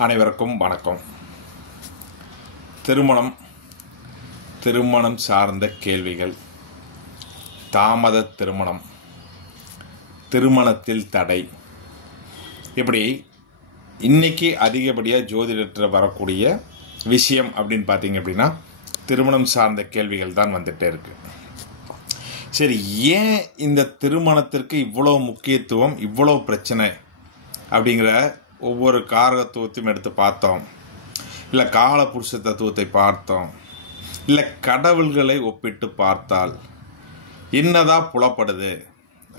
அனைவருக்கும் வணக்கம். திருமணம் சார்ந்த கேள்விகள், தாமத திருமணம், திருமணத்தில் தடை, இப்படி இன்னைக்கு அதிகப்படியாக ஜோதிடத்தில் வரக்கூடிய விஷயம் அப்படின்னு பார்த்தீங்க அப்படின்னா திருமணம் சார்ந்த கேள்விகள் தான் வந்துட்டே இருக்கு. சரி, ஏன் இந்த திருமணத்திற்கு இவ்வளோ முக்கியத்துவம், இவ்வளோ பிரச்சனை அப்படிங்கிற ஒவ்வொரு காரகத்துவத்தையும் எடுத்து பார்த்தோம், இல்லை காலபுருஷ தத்துவத்தை பார்த்தோம், இல்லை கடவுள்களை ஒப்பிட்டு பார்த்தால் என்னதான் புலப்படுது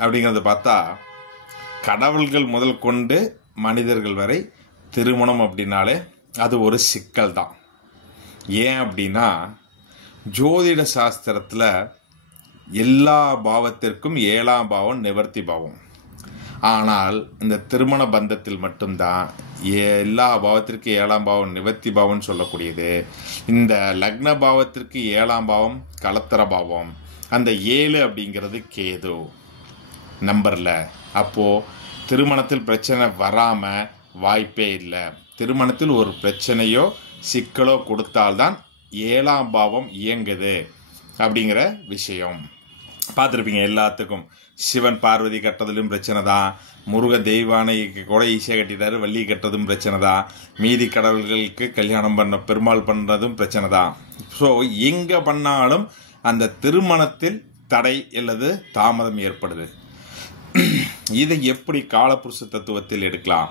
அப்படிங்கிறத பார்த்தா, கடவுள்கள் முதல் கொண்டு மனிதர்கள் வரை திருமணம் அப்படின்னாலே அது ஒரு சிக்கல் தான். ஏன் அப்படின்னா, ஜோதிட சாஸ்திரத்தில் எல்லா பாவத்திற்கும் 7ஆம் பாவம் நிவர்த்தி பாவம். ஆனால் இந்த திருமண பந்தத்தில் மட்டும்தான் எல்லா பாவத்திற்கு 7ஆம் பாவம் நிவர்த்தி பாவம்னு சொல்லக்கூடியது. இந்த லக்ன பாவத்திற்கு 7ஆம் பாவம் கலத்தர பாவம். அந்த 7 அப்படிங்கிறது கேது நம்பரில். அப்போது திருமணத்தில் பிரச்சனை வராமல் வாய்ப்பே இல்லை. திருமணத்தில் ஒரு பிரச்சனையோ சிக்கலோ கொடுத்தால்தான் 7ஆம் பாவம் இயங்குது அப்படிங்கிற விஷயம் பார்த்துருப்பீங்க. எல்லாத்துக்கும் சிவன் பார்வதி கட்டுறதுலும் பிரச்சனை தான், முருக தெய்வானைக்கு கூட ஈஸியாக கட்டிட்டாரு, வள்ளி கட்டுறதும் பிரச்சனை தான், மீதி கடவுள்களுக்கு கல்யாணம் பண்ண பெருமாள் பண்ணுறதும் பிரச்சனை தான். ஸோ எங்கே பண்ணாலும் அந்த திருமணத்தில் தடை அல்லது தாமதம் ஏற்படுது. இதை எப்படி காலபுருஷ தத்துவத்தில் எடுக்கலாம்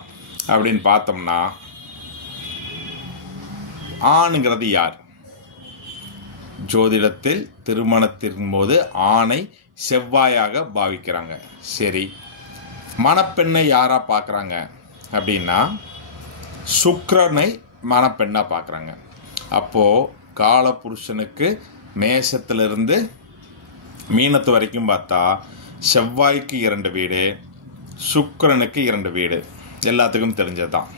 அப்படின்னு பார்த்தோம்னா, ஆணுங்கிறது யார்? ஜோதிடத்தில் திருமணத்தின் போது ஆணை செவ்வாயாக பாவிக்கிறாங்க. சரி, மணப்பெண்ணை யாரா பார்க்குறாங்க அப்படின்னா சுக்கிரனை மணப்பெண்ணா பார்க்குறாங்க. அப்போது காலபுருஷனுக்கு மேஷத்திலிருந்து மீனத்து வரைக்கும் பார்த்தா செவ்வாய்க்கு 2 வீடு, சுக்கிரனுக்கு 2 வீடு. எல்லாத்துக்கும் தெரிஞ்சது தான்.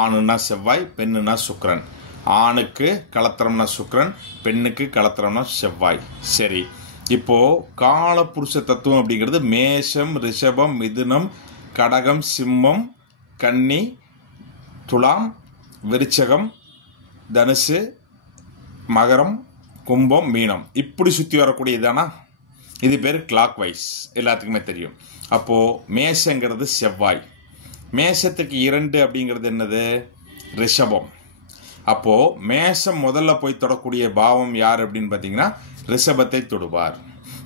ஆணுன்னா செவ்வாய், பெண்ணுன்னா சுக்கிரன். ஆணுக்கு கலத்திரம்னா சுக்கிரன், பெண்ணுக்கு கலத்திரம்னா செவ்வாய். சரி, இப்போது காலபுருஷ தத்துவம் அப்படிங்கிறது மேஷம், ரிஷபம், மிதுனம், கடகம், சிம்மம், கன்னி, துலாம், விருச்சகம், தனுசு, மகரம், கும்பம், மீனம், இப்படி சுற்றி வரக்கூடியதானா? இது பேர் கிளாக் வைஸ், எல்லாத்துக்குமே தெரியும். அப்போது மேஷங்கிறது செவ்வாய், மேஷத்துக்கு 2 அப்படிங்கிறது என்னது? ரிஷபம். அப்போது மேஷம் முதல்ல போய் தொடக்கூடிய பாவம் யார் அப்படின்னு பார்த்தீங்கன்னா ரிஷபத்தை தொடுவார்.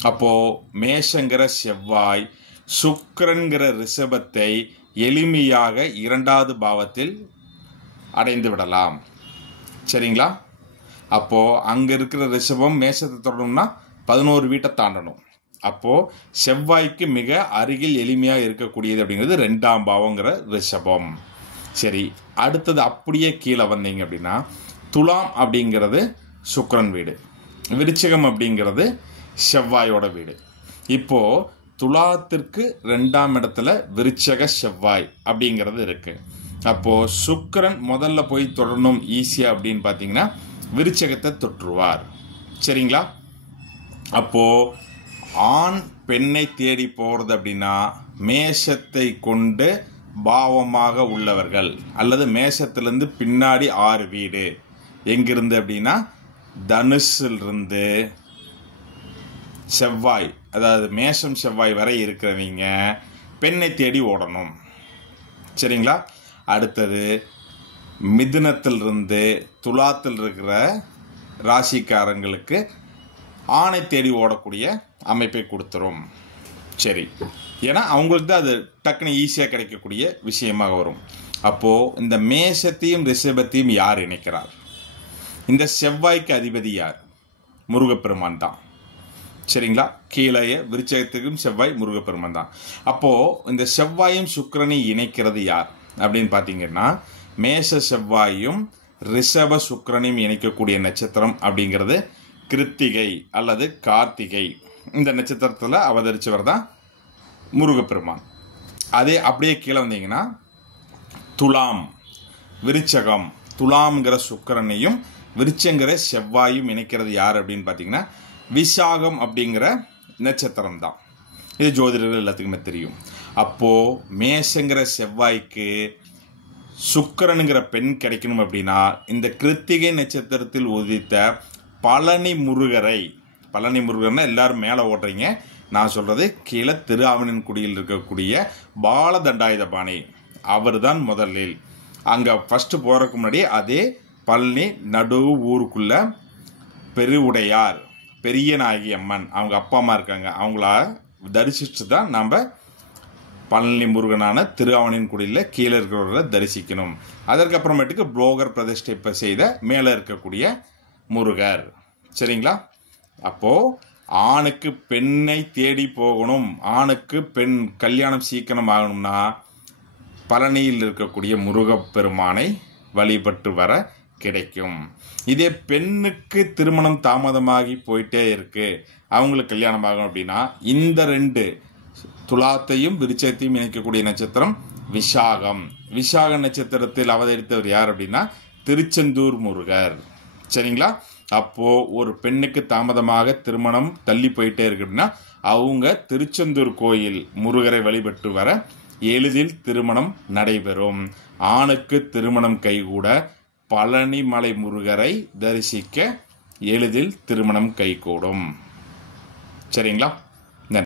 அப்போது மேஷங்கிற செவ்வாய் சுக்கிரன்கிற ரிஷபத்தை எளிமையாக 2வது பாவத்தில் அடைந்து விடலாம். சரிங்களா? அப்போது அங்கே இருக்கிற ரிஷபம் மேஷத்தை தொடணும்னா 11 வீட்டை தாண்டணும். அப்போது செவ்வாய்க்கு மிக அருகில் எளிமையாக இருக்கக்கூடியது அப்படிங்கிறது 2ஆம் பாவங்கிற ரிஷபம். சரி, அடுத்தது அப்படியே கீழே வந்தீங்க அப்படின்னா துலாம் அப்படிங்கிறது சுக்கிரன் வீடு, விருச்சிகம் அப்படிங்கிறது செவ்வாயோட வீடு. இப்போது துலாத்திற்கு 2ஆம் இடத்துல விருச்சக செவ்வாய் அப்படிங்கிறது இருக்குது. அப்போது சுக்கிரன் முதல்ல போய் தொடரணும் ஈஸியாக அப்படின்னு பார்த்தீங்கன்னா விருச்சகத்தை தொற்றுவார். சரிங்களா? அப்போது ஆண் பெண்ணை தேடி போகிறது அப்படின்னா மேஷத்தை கொண்டு பாவமாக உள்ளவர்கள் அல்லது மேஷத்திலிருந்து பின்னாடி 6 வீடு எங்கிருந்து அப்படின்னா தனுசிலிருந்து செவ்வாய், அதாவது மேஷம் செவ்வாய் வரை இருக்கிறவங்க பெண்ணை தேடி ஓடணும். சரிங்களா? அடுத்தது மிதுனத்திலிருந்து துலாத்தில் இருக்கிற ராசிக்காரங்களுக்கு ஆணை தேடி ஓடக்கூடிய அமைப்பை கொடுத்துரும். சரி, ஏன்னா அவங்களுக்கு தான் அது டக்குன்னு ஈஸியாக கிடைக்கக்கூடிய விஷயமாக வரும். அப்போது இந்த மேஷத்தையும் ரிஷபத்தையும் யார் இணைக்கிறார்? இந்த செவ்வாய்க்கு அதிபதி யார்? முருகப்பெருமான் தான். சரிங்களா? கீழே விருச்சகத்துக்கும் செவ்வாய் முருகப்பெருமான் தான். அப்போது இந்த செவ்வாயும் சுக்கிரனையும் இணைக்கிறது யார் அப்படின்னு பார்த்தீங்கன்னா மேஷ செவ்வாயும் ரிஷப சுக்கிரனையும் இணைக்கக்கூடிய நட்சத்திரம் அப்படிங்கிறது கிருத்திகை அல்லது கார்த்திகை. இந்த நட்சத்திரத்தில் அவதரித்தவர் தான் முருகப்பெருமான். அதே அப்படியே கீழே வந்தீங்கன்னா துலாம், விருச்சகம், துலாம்ங்கிற சுக்கிரனையும் விருச்சங்கிற செவ்வாயும் இணைக்கிறது யார் அப்படின்னு பார்த்தீங்கன்னா விசாகம் அப்படிங்கிற நட்சத்திரம் தான். இது ஜோதிடர்கள் எல்லாத்துக்குமே தெரியும். அப்போது மேஷங்கிற செவ்வாய்க்கு சுக்கிரனுங்கிற பெண் கிடைக்கணும் அப்படின்னா இந்த கிருத்திகை நட்சத்திரத்தில் உதித்த பழனி முருகர்னா எல்லாரும் மேலே ஓடுறீங்க, நான் சொல்றது கீழே திருஆவினன்குடியில் இருக்கக்கூடிய பாலதண்டாயுதபாணி அவர் தான் முதலில். அங்கே ஃபஸ்ட்டு போகிறதுக்கு முன்னாடி அதே பழனி நடு ஊருக்குள்ள பெருவுடையார் பெரியநாயகி அம்மன் அவங்க அப்பா அம்மா இருக்காங்க, அவங்கள தரிசிச்சுட்டு தான் நம்ம பழனி முருகனான திருஆவினன்குடியில் கீழே இருக்கிறவரை தரிசிக்கணும். அதற்கப்புறமேட்டுக்கு புரோகர் பிரதிஷ்டை செய்த மேலே இருக்கக்கூடிய முருகர். சரிங்களா? அப்போது ஆணுக்கு பெண்ணை தேடி போகணும், ஆணுக்கு பெண் கல்யாணம் சீக்கிரம் ஆகணும்னா பழனியில் இருக்கக்கூடிய முருகப்பெருமானை வழிபட்டு வர கிடைக்கும். இதே பெண்ணுக்கு திருமணம் தாமதமாகி போயிட்டே இருக்கு, அவங்களுக்கு கல்யாணம் ஆகும் அப்படின்னா இந்த 2 துலாத்தையும் விருச்சத்தையும் இணைக்கக்கூடிய நட்சத்திரம் விசாகம். விசாக நட்சத்திரத்தில் அவதரித்தவர் யார் அப்படின்னா திருச்செந்தூர் முருகர். சரிங்களா? அப்போ ஒரு பெண்ணுக்கு தாமதமாக திருமணம் தள்ளி போயிட்டே இருக்கு அப்படின்னா அவங்க திருச்செந்தூர் கோயில் முருகரை வழிபட்டு வர எளிதில் திருமணம் நடைபெறும். ஆணுக்கு திருமணம் கைகூட பழனிமலை முருகரை தரிசிக்க எளிதில் திருமணம் கைகூடும். சரிங்களா?